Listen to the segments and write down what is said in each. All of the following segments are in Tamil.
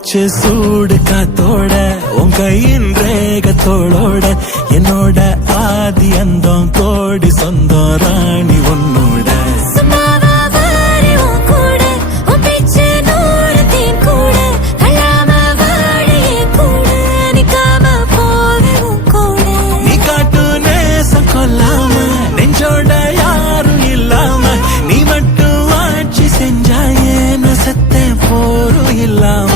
மூச்சு சூடு காத்தோட உன் கையின் ரேகத்தோளோட என்னோட ஆதி அந்தம் கோடி சொந்தம் ராணி உன்னோட நீ காட்டு நேசம் கொல்லாம நெஞ்சோட யாரும் இல்லாம நீ மட்டும் ஆட்சி செஞ்சாயே நசத்த போரும் இல்லாம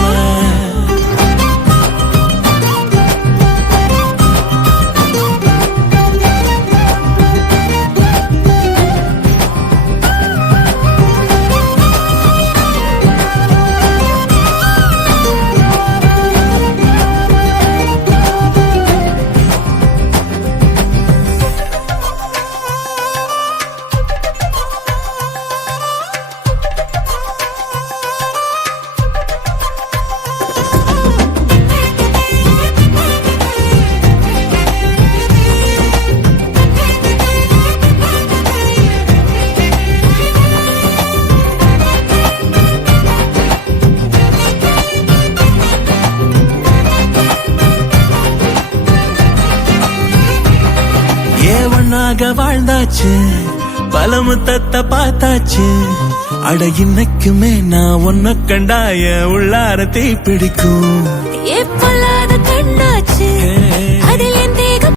ஒன்னாக வாழ்ந்தாச்சு பல முத்தத்தை பார்த்தாச்சு அட இன்னைக்குமே நான் உன்ன கண்டாய உள்ளார தீ பிடிக்கும்